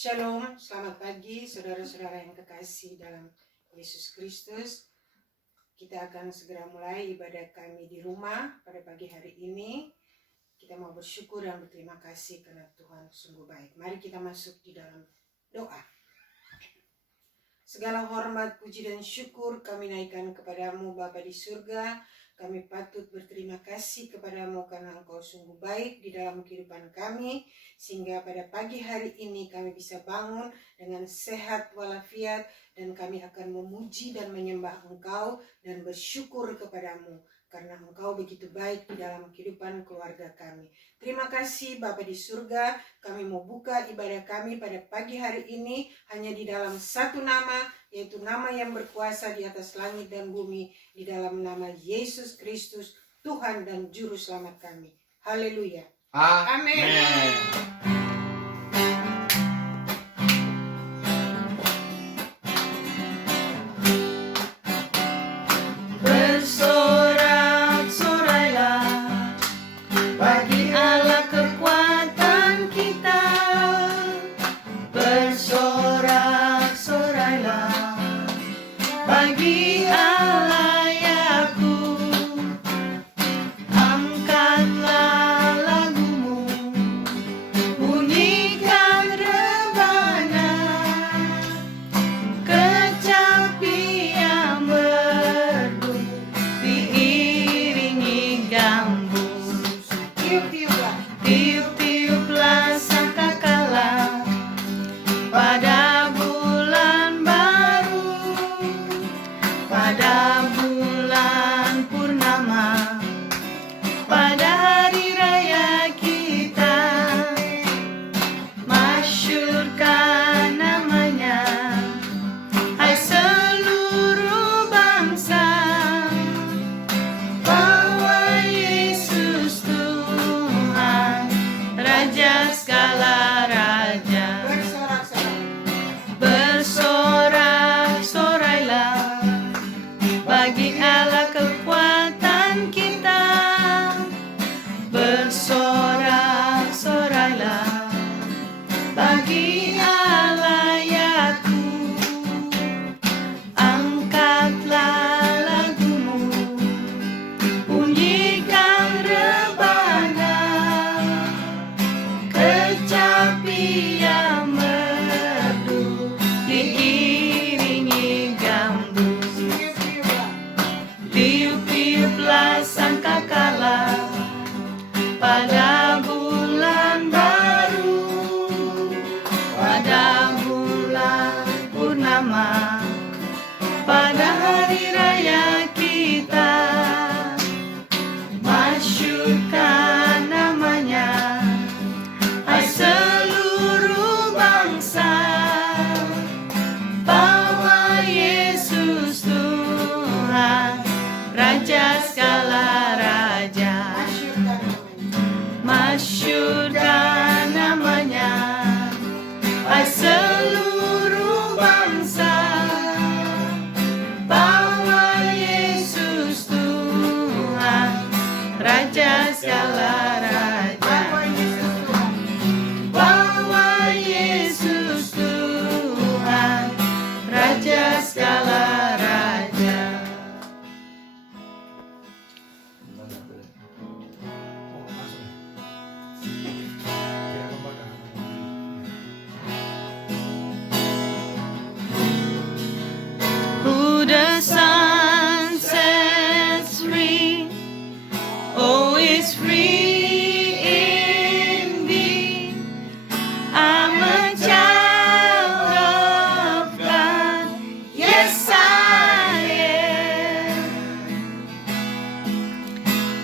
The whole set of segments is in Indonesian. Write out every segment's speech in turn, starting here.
Shalom, selamat pagi saudara-saudara yang kekasih dalam Yesus Kristus. Kita akan segera mulai ibadah kami di rumah pada pagi hari ini. Kita mau bersyukur dan berterima kasih karena Tuhan sungguh baik. Mari kita masuk di dalam doa. Segala hormat, puji dan syukur kami naikkan kepadamu Bapa di surga. Kami patut berterima kasih kepadamu karena Engkau sungguh baik di dalam kehidupan kami. Sehingga pada pagi hari ini kami bisa bangun dengan sehat walafiat. Dan kami akan memuji dan menyembah Engkau dan bersyukur kepadamu. Karena Engkau begitu baik di dalam kehidupan keluarga kami. Terima kasih Bapa di surga. Kami mau buka ibadah kami pada pagi hari ini hanya di dalam satu nama, yaitu nama yang berkuasa di atas langit dan bumi, di dalam nama Yesus Kristus, Tuhan dan Juru Selamat kami. Haleluya. Amin.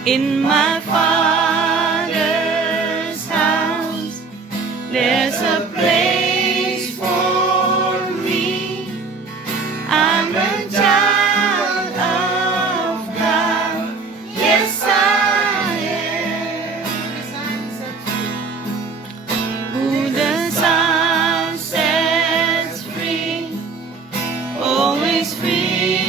In my Father's house, there's a place for me. I'm a child of God. Yes, I am. Who the Son sets free, always free.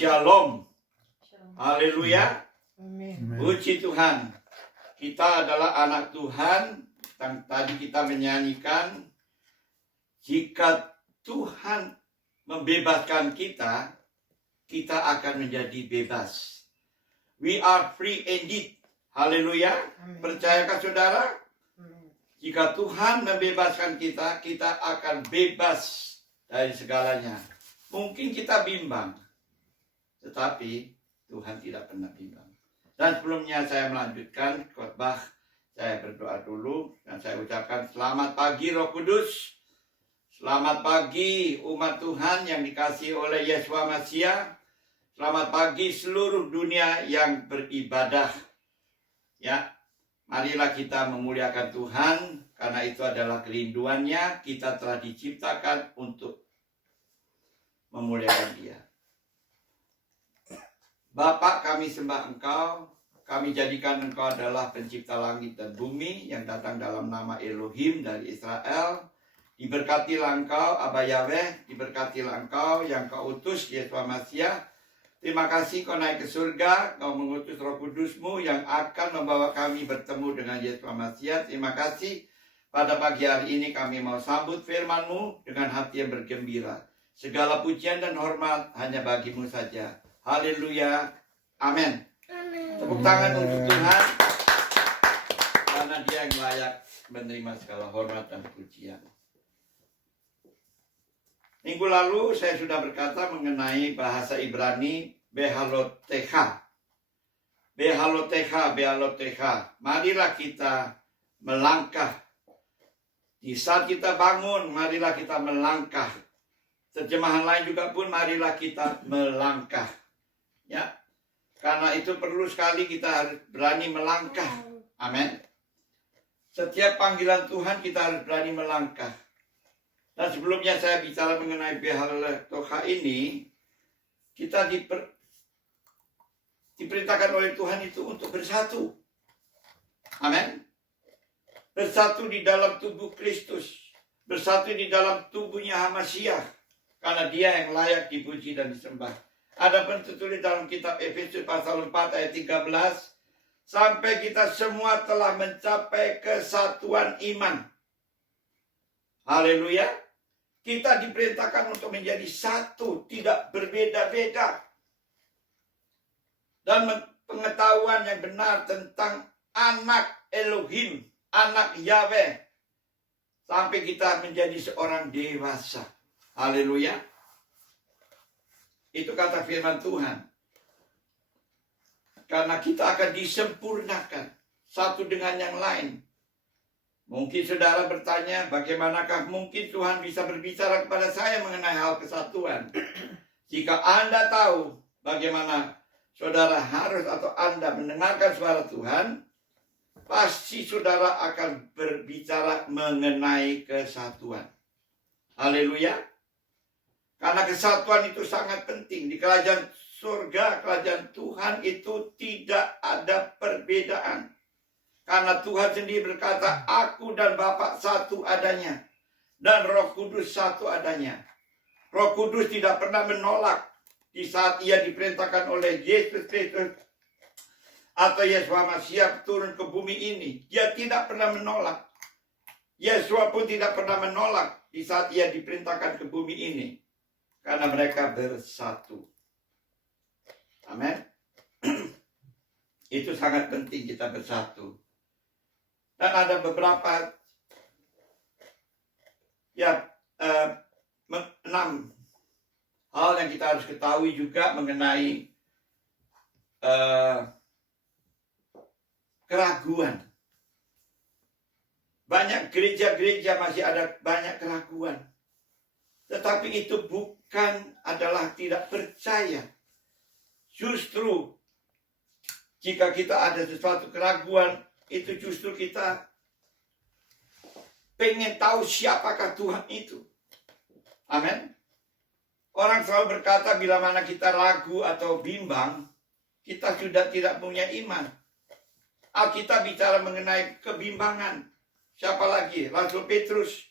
Shalom. Haleluya. Amin. Puji Tuhan. Kita adalah anak Tuhan. Tadi kita menyanyikan, jika Tuhan membebaskan kita, kita akan menjadi bebas. We are free indeed. Haleluya. Amin. Percayakah saudara? Amin. Jika Tuhan membebaskan kita, kita akan bebas dari segalanya. Mungkin kita bimbang, tetapi Tuhan tidak pernah bimbang. Dan sebelumnya saya melanjutkan khotbah, saya berdoa dulu dan saya ucapkan selamat pagi Roh Kudus. Selamat pagi umat Tuhan yang dikasihi oleh Yeshua Masiah. Selamat pagi seluruh dunia yang beribadah. Ya, marilah kita memuliakan Tuhan, karena itu adalah kerinduannya. Kita telah diciptakan untuk memuliakan Dia. Bapa, kami sembah Engkau, kami jadikan Engkau adalah pencipta langit dan bumi yang datang dalam nama Elohim dari Israel. Diberkatilah Engkau, Aba Yahweh, diberkatilah Engkau yang Kau utus, Yeshua Masiah. Terima kasih Kau naik ke surga, Kau mengutus Roh Kudus-Mu yang akan membawa kami bertemu dengan Yeshua Masiah. Terima kasih pada pagi hari ini kami mau sambut firman-Mu dengan hati yang bergembira. Segala pujian dan hormat hanya bagi-Mu saja. Haleluya. Amin. Tepuk tangan untuk Tuhan, karena Dia yang layak menerima segala hormat dan pujian. Minggu lalu saya sudah berkata mengenai bahasa Ibrani behalotecha. Behalotecha. Marilah kita melangkah. Di saat kita bangun, marilah kita melangkah. Terjemahan lain juga pun, marilah kita melangkah. Ya, karena itu perlu sekali kita harus berani melangkah. Amin. Setiap panggilan Tuhan kita harus berani melangkah. Dan sebelumnya saya bicara mengenai behalotecha ini, kita diperintahkan oleh Tuhan itu untuk bersatu. Amin. Bersatu di dalam tubuh Kristus. Bersatu di dalam tubuhnya Masiah. Karena Dia yang layak dipuji dan disembah. Ada pun tertulis dalam kitab Efesus pasal 4 ayat 13. Sampai kita semua telah mencapai kesatuan iman. Haleluya. Kita diperintahkan untuk menjadi satu, tidak berbeda-beda. Dan pengetahuan yang benar tentang anak Elohim, anak Yahweh. Sampai kita menjadi seorang dewasa. Haleluya. Itu kata firman Tuhan. Karena kita akan disempurnakan satu dengan yang lain. Mungkin saudara bertanya, bagaimanakah mungkin Tuhan bisa berbicara kepada saya mengenai hal kesatuan? Jika Anda tahu bagaimana saudara harus atau Anda mendengarkan suara Tuhan, pasti saudara akan berbicara mengenai kesatuan. Haleluya. Karena kesatuan itu sangat penting. Di kerajaan surga, kerajaan Tuhan itu tidak ada perbedaan. Karena Tuhan sendiri berkata, aku dan Bapa satu adanya. Dan Roh Kudus satu adanya. Roh Kudus tidak pernah menolak di saat Ia diperintahkan oleh Yesus Kristus atau Yeshua Masiah turun ke bumi ini. Dia tidak pernah menolak. Yeshua pun tidak pernah menolak di saat Ia diperintahkan ke bumi ini. Karena mereka bersatu. Amin. Itu sangat penting kita bersatu. Dan ada beberapa 6 hal yang kita harus ketahui juga mengenai keraguan. Banyak gereja-gereja masih ada banyak keraguan. Tetapi itu bukan adalah tidak percaya. Justru jika kita ada sesuatu keraguan, itu justru kita pengen tahu siapakah Tuhan itu. Amin. Orang selalu berkata bila mana kita ragu atau bimbang, kita sudah tidak punya iman. Alkitab bicara mengenai kebimbangan. Siapa lagi? Rasul Petrus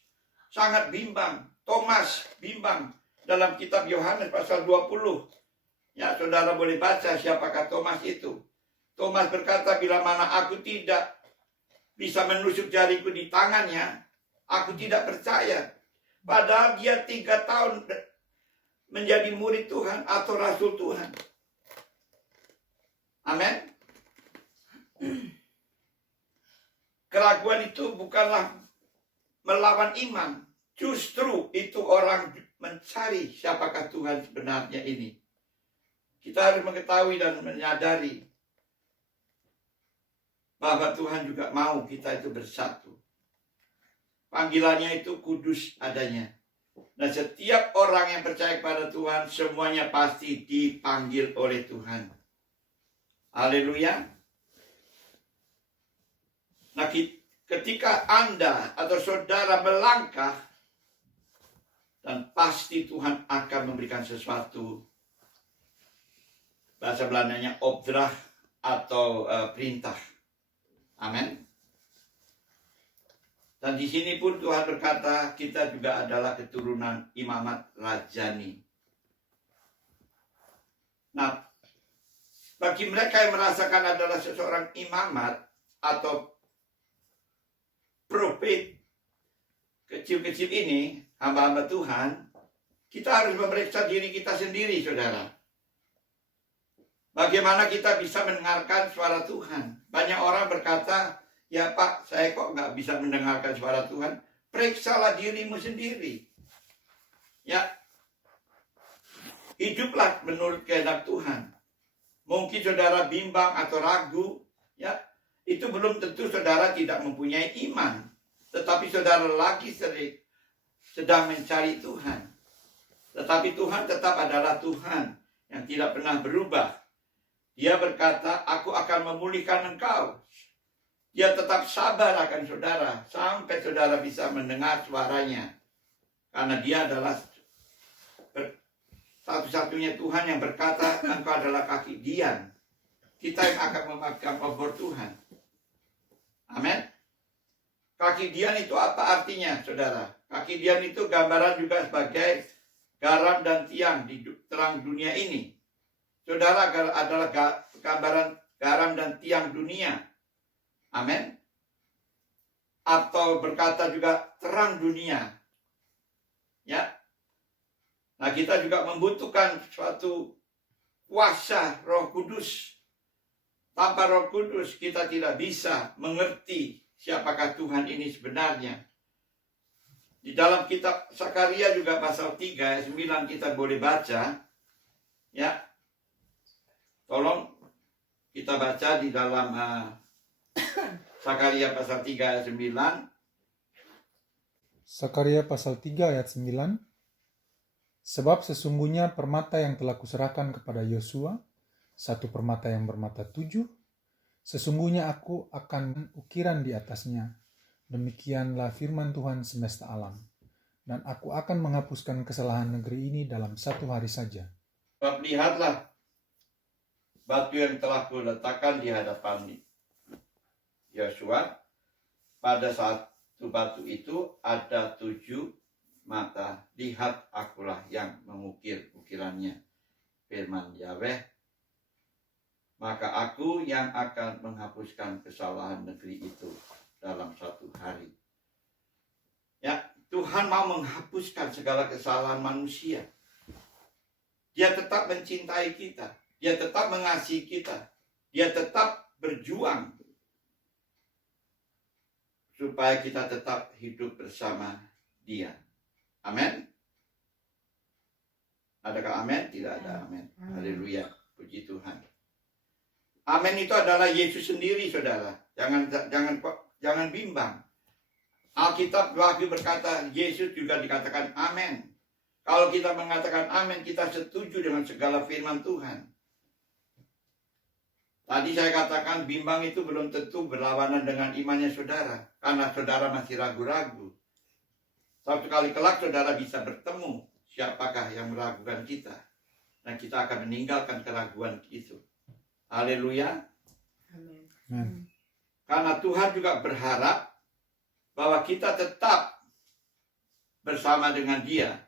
sangat bimbang. Thomas bimbang. Dalam kitab Yohanes pasal 20. Ya, saudara boleh baca siapakah Thomas itu. Thomas berkata, bila mana aku tidak bisa menusuk jariku di tangannya, aku tidak percaya. Padahal dia 3 tahun menjadi murid Tuhan atau rasul Tuhan. Amin. Keraguan itu bukanlah melawan iman. Justru itu orang mencari siapakah Tuhan sebenarnya ini. Kita harus mengetahui dan menyadari bahwa Tuhan juga mau kita itu bersatu. Panggilannya itu kudus adanya. Nah, setiap orang yang percaya kepada Tuhan, semuanya pasti dipanggil oleh Tuhan. Haleluya. Nah, ketika Anda atau saudara melangkah, dan pasti Tuhan akan memberikan sesuatu. Bahasa Belandanya opdrah atau perintah. Amin. Dan di sini pun Tuhan berkata, kita juga adalah keturunan imamat rajani. Nah, bagi mereka yang merasakan adalah seseorang imamat atau profet kecil-kecil ini, hamba-hamba Tuhan, kita harus memeriksa diri kita sendiri, saudara. Bagaimana kita bisa mendengarkan suara Tuhan? Banyak orang berkata, ya Pak, saya kok nggak bisa mendengarkan suara Tuhan. Periksalah dirimu sendiri. Ya, hiduplah menurut kehendak Tuhan. Mungkin saudara bimbang atau ragu, ya, itu belum tentu saudara tidak mempunyai iman. Tetapi saudara lagi sedang mencari Tuhan. Tetapi Tuhan tetap adalah Tuhan yang tidak pernah berubah. Dia berkata, aku akan memulihkan engkau. Dia tetap sabar akan saudara, sampai saudara bisa mendengar suaranya. Karena dia adalah satu-satunya Tuhan yang berkata, engkau adalah kaki Dian. Kita yang akan memegang obor Tuhan. Amin. Kaki Dian itu apa artinya, saudara? Kaki Dian itu gambaran juga sebagai garam dan tiang di terang dunia ini. Saudara adalah gambaran garam dan tiang dunia. Amin. Atau berkata juga terang dunia. Ya. Nah, kita juga membutuhkan suatu kuasa Roh Kudus. Tanpa Roh Kudus kita tidak bisa mengerti siapakah Tuhan ini sebenarnya. Di dalam kitab Sakaria juga pasal 3 ayat 9 kita boleh baca. Ya. Tolong kita baca di dalam Sakaria pasal 3 ayat 9. Sakaria pasal 3 ayat 9. Sebab sesungguhnya permata yang telah kuserahkan kepada Yosua, satu permata yang bermata 7, sesungguhnya aku akan ukiran di atasnya. Demikianlah firman Tuhan semesta alam. Dan aku akan menghapuskan kesalahan negeri ini dalam 1 hari saja. Sebab lihatlah batu yang telah kuletakkan di hadapan Yosua. Pada satu batu itu ada 7 mata. Lihat, akulah yang mengukir ukirannya. Firman Yahweh. Maka aku yang akan menghapuskan kesalahan negeri itu dalam 1 hari. Ya, Tuhan mau menghapuskan segala kesalahan manusia. Dia tetap mencintai kita. Dia tetap mengasihi kita. Dia tetap berjuang supaya kita tetap hidup bersama Dia. Amin. Adakah amin? Tidak ada amin. Haleluya. Puji Tuhan. Amin itu adalah Yesus sendiri, saudara. Jangan bimbang. Alkitab lagi berkata Yesus juga dikatakan amin. Kalau kita mengatakan amin, kita setuju dengan segala firman Tuhan. Tadi saya katakan bimbang itu belum tentu berlawanan dengan imannya saudara. Karena saudara masih ragu-ragu. Suatu kali kelak saudara bisa bertemu siapakah yang meragukan kita. Dan kita akan meninggalkan keraguan itu. Haleluya. Amin. Karena Tuhan juga berharap bahwa kita tetap bersama dengan Dia.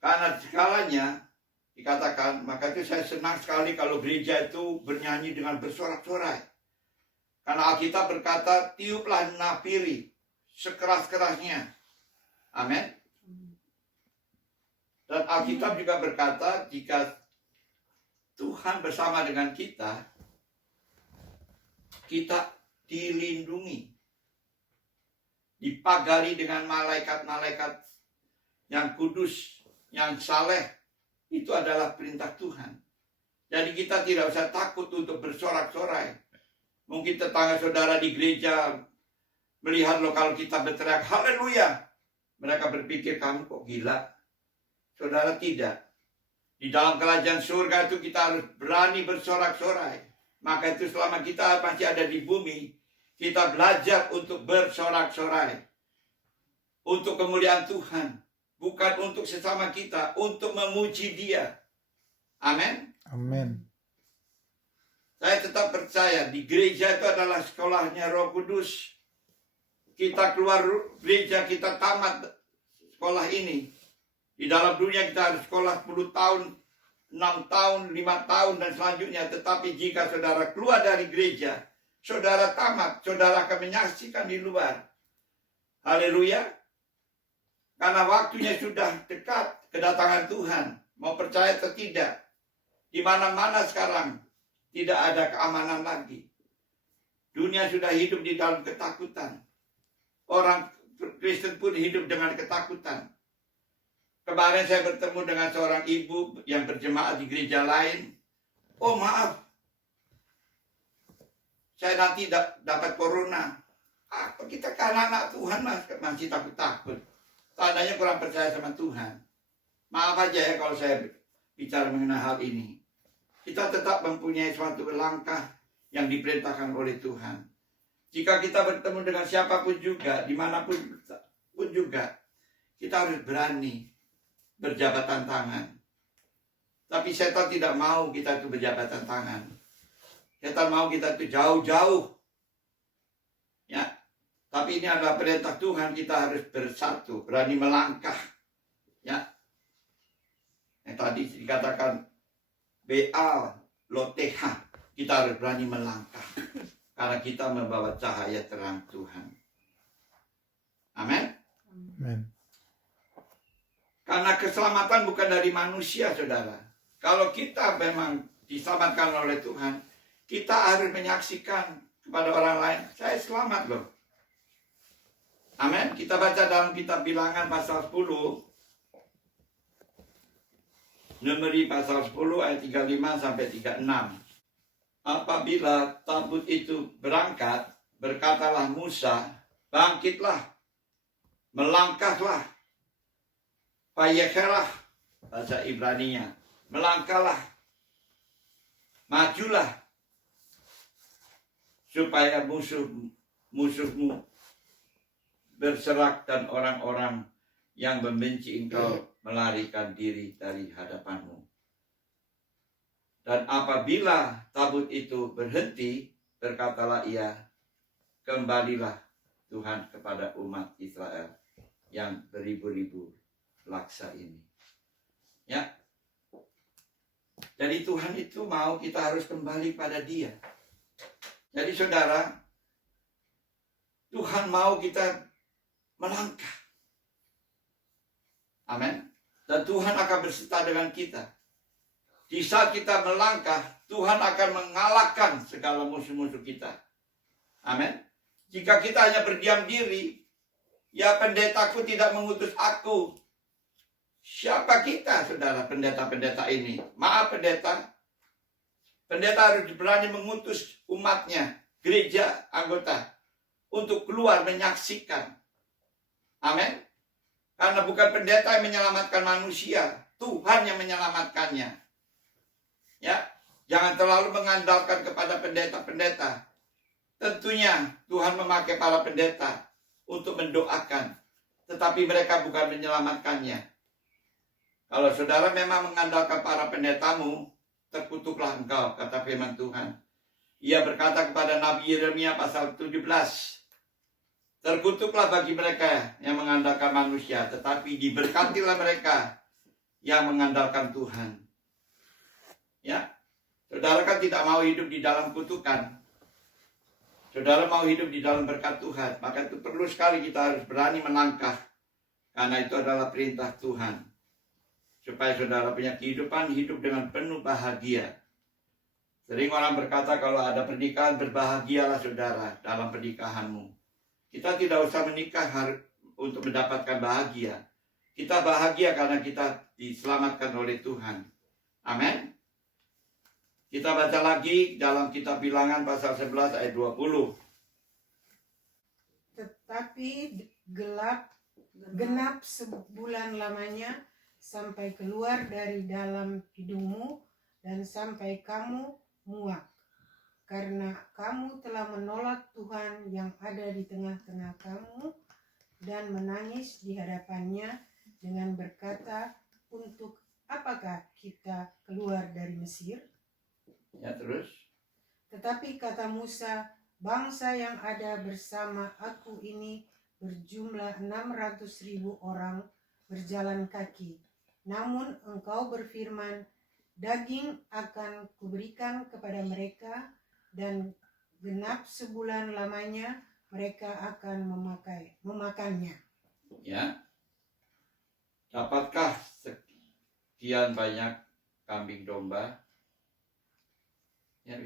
Karena segalanya dikatakan, maka itu saya senang sekali kalau gereja itu bernyanyi dengan bersorak-sorai. Karena Alkitab berkata, tiuplah nafiri sekeras-kerasnya. Amin. Dan Alkitab juga berkata, jika Tuhan bersama dengan kita dilindungi, dipagari dengan malaikat-malaikat yang kudus, yang saleh. Itu adalah perintah Tuhan. Jadi kita tidak usah takut untuk bersorak-sorai. Mungkin tetangga saudara di gereja melihat kalau kita berteriak haleluya, mereka berpikir kamu kok gila. Saudara, tidak. Di dalam kerajaan surga itu kita harus berani bersorak-sorai. Maka itu selama kita masih ada di bumi, kita belajar untuk bersorak-sorai. Untuk kemuliaan Tuhan. Bukan untuk sesama kita, untuk memuji Dia. Amin. Amin. Saya tetap percaya di gereja itu adalah sekolahnya Roh Kudus. Kita keluar gereja, kita tamat sekolah ini. Di dalam dunia kita harus sekolah 10 tahun, 6 tahun, 5 tahun, dan selanjutnya. Tetapi jika saudara keluar dari gereja, saudara tamat, saudara akan menyaksikan di luar. Haleluya. Karena waktunya sudah dekat kedatangan Tuhan. Mau percaya atau tidak. Di mana-mana sekarang tidak ada keamanan lagi. Dunia sudah hidup di dalam ketakutan. Orang Kristen pun hidup dengan ketakutan. Kemarin saya bertemu dengan seorang ibu yang berjemaat di gereja lain. Oh maaf, saya nanti dapat corona. Apa kita kan anak Tuhan masih takut-takut. Tandanya kurang percaya sama Tuhan. Maaf aja ya kalau saya bicara mengenai hal ini. Kita tetap mempunyai suatu langkah yang diperintahkan oleh Tuhan. Jika kita bertemu dengan siapapun juga, dimanapun pun juga, kita harus berani berjabatan tangan. Tapi setan tidak mau kita itu berjabatan tangan. Setan mau kita itu jauh-jauh. Ya. Tapi ini adalah perintah Tuhan, kita harus bersatu, berani melangkah. Ya. Yang tadi dikatakan Beal Loteha, kita harus berani melangkah. Karena kita membawa cahaya terang Tuhan. Amin. Amin. Karena keselamatan bukan dari manusia, saudara. Kalau kita memang diselamatkan oleh Tuhan, kita harus menyaksikan kepada orang lain, saya selamat loh. Amin. Kita baca dalam kitab Bilangan pasal 10. Numeri pasal 10 ayat 35 sampai 36. Apabila tabut itu berangkat, berkatalah Musa, bangkitlah, melangkahlah, payekerah, bahasa Ibraninya, melangkahlah, majulah, supaya musuhmu berserak dan orang-orang yang membenci engkau melarikan diri dari hadapanmu. Dan apabila tabut itu berhenti, berkatalah ia, kembalilah Tuhan kepada umat Israel yang beribu-ribu laksa ini. Ya. Jadi Tuhan itu mau kita harus kembali pada Dia. Jadi saudara, Tuhan mau kita melangkah. Amin. Dan Tuhan akan berserta dengan kita. Di saat kita melangkah, Tuhan akan mengalahkan segala musuh-musuh kita. Amin. Jika kita hanya berdiam diri, ya pendetaku tidak mengutus aku. Siapa kita, saudara, pendeta-pendeta ini? Maaf pendeta. Pendeta harus berani mengutus umatnya, gereja, anggota, untuk keluar menyaksikan. Amin. Karena bukan pendeta yang menyelamatkan manusia, Tuhan yang menyelamatkannya. Ya, jangan terlalu mengandalkan kepada pendeta-pendeta. Tentunya Tuhan memakai para pendeta untuk mendoakan, tetapi mereka bukan menyelamatkannya. Kalau saudara memang mengandalkan para pendetamu, terkutuklah engkau, kata firman Tuhan. Ia berkata kepada Nabi Yeremia pasal 17, terkutuklah bagi mereka yang mengandalkan manusia, tetapi diberkatilah mereka yang mengandalkan Tuhan. Ya, saudara kan tidak mau hidup di dalam kutukan. Saudara mau hidup di dalam berkat Tuhan, maka itu perlu sekali kita harus berani melangkah. Karena itu adalah perintah Tuhan. Supaya saudara punya kehidupan hidup dengan penuh bahagia. Sering orang berkata kalau ada pernikahan, berbahagialah saudara dalam pernikahanmu. Kita tidak usah menikah untuk mendapatkan bahagia. Kita bahagia karena kita diselamatkan oleh Tuhan. Amin. Kita baca lagi dalam kitab Bilangan pasal 11 ayat 20. Tetapi genap sebulan lamanya sampai keluar dari dalam hidungmu dan sampai kamu muak. Karena kamu telah menolak Tuhan yang ada di tengah-tengah kamu dan menangis di hadapannya dengan berkata, untuk apakah kita keluar dari Mesir? Ya, terus. Tetapi kata Musa, bangsa yang ada bersama aku ini berjumlah 600.000 orang berjalan kaki. Namun engkau berfirman, daging akan kuberikan kepada mereka, dan genap sebulan lamanya mereka akan memakannya. Ya. Dapatkah sekian banyak kambing domba? Ya,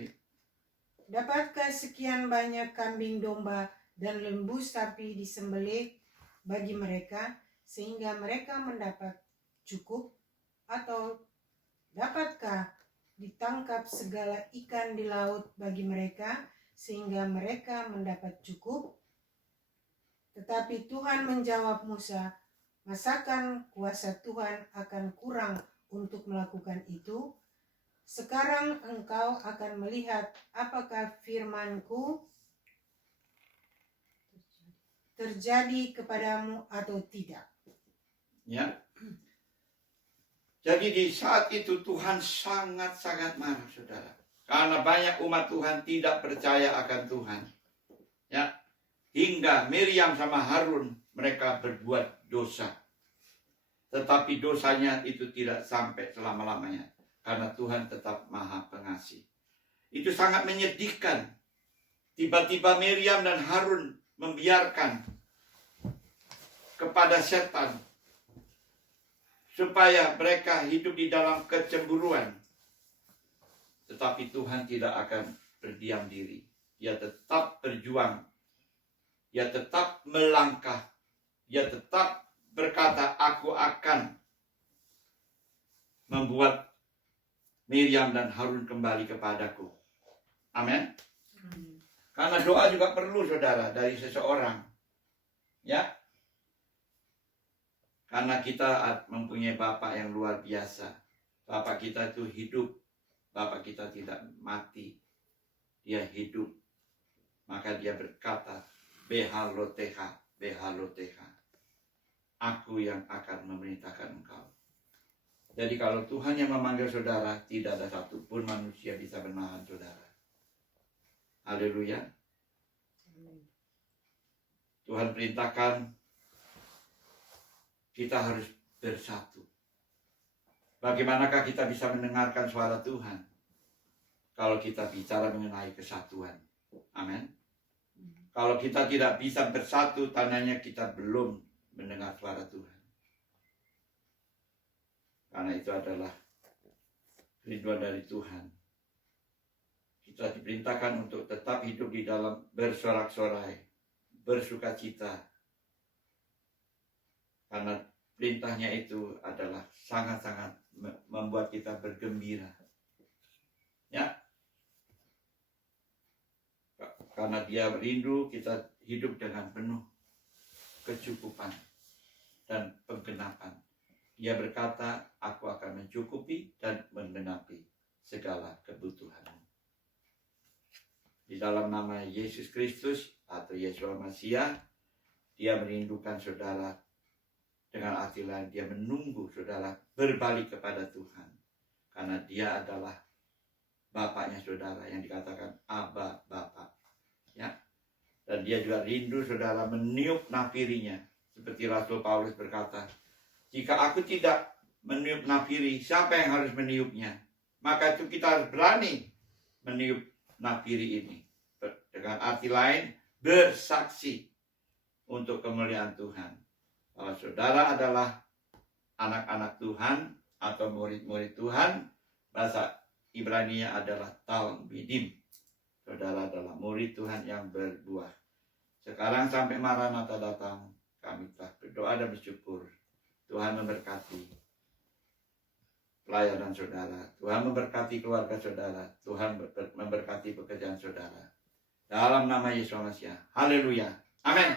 Dapatkah sekian banyak kambing domba dan lembu sapi disembelih bagi mereka sehingga mereka mendapat cukup? Atau dapatkah ditangkap segala ikan di laut bagi mereka sehingga mereka mendapat cukup? Tetapi Tuhan menjawab Musa, masakan kuasa Tuhan akan kurang untuk melakukan itu? Sekarang engkau akan melihat apakah firman-Ku terjadi kepadamu atau tidak. Ya. Jadi di saat itu Tuhan sangat-sangat marah, saudara. Karena banyak umat Tuhan tidak percaya akan Tuhan. Ya. Hingga Miriam sama Harun mereka berbuat dosa. Tetapi dosanya itu tidak sampai selama-lamanya. Karena Tuhan tetap Maha Pengasih. Itu sangat menyedihkan. Tiba-tiba Miriam dan Harun membiarkan kepada setan supaya mereka hidup di dalam kecemburuan. Tetapi Tuhan tidak akan berdiam diri. Dia tetap berjuang. Dia tetap melangkah. Dia tetap berkata, aku akan membuat Miriam dan Harun kembali kepadaku. Amin. Karena doa juga perlu, saudara, dari seseorang. Ya. Karena kita mempunyai Bapa yang luar biasa. Bapa kita itu hidup. Bapa kita tidak mati. Dia hidup. Maka dia berkata, Behaloteha, Behaloteha. Aku yang akan memerintahkan engkau. Jadi kalau Tuhan yang memanggil saudara, tidak ada satupun manusia bisa menahan saudara. Haleluya. Tuhan perintahkan kita harus bersatu. Bagaimanakah kita bisa mendengarkan suara Tuhan? Kalau kita bicara mengenai kesatuan. Amin. Kalau kita tidak bisa bersatu, tandanya kita belum mendengar suara Tuhan. Karena itu adalah rinduan dari Tuhan. Kita diperintahkan untuk tetap hidup di dalam bersorak-sorai, bersukacita. Karena perintahnya itu adalah sangat-sangat membuat kita bergembira. Ya. Karena dia rindu kita hidup dengan penuh kecukupan dan penggenapan. Dia berkata, aku akan mencukupi dan menggenapi segala kebutuhanmu. Di dalam nama Yesus Kristus atau Yeshua Masiah, dia merindukan saudara dengan hati lain. Dia menunggu saudara berbalik kepada Tuhan. Karena dia adalah Bapaknya saudara yang dikatakan Abba Bapa. Ya. Dan dia juga rindu saudara meniup nafirinya. Seperti Rasul Paulus berkata, jika aku tidak meniup nafiri, siapa yang harus meniupnya? Maka itu kita harus berani meniup nafiri ini. Dengan arti lain, bersaksi untuk kemuliaan Tuhan. Kalau saudara adalah anak-anak Tuhan atau murid-murid Tuhan, bahasa Ibrani adalah talmidim. Saudara adalah murid Tuhan yang berbuah. Sekarang sampai Maranatha datang, kami telah berdoa dan bersyukur. Tuhan memberkati pelayanan saudara. Tuhan memberkati keluarga saudara. Tuhan memberkati pekerjaan saudara. Dalam nama Yesus Mesias. Haleluya. Amin.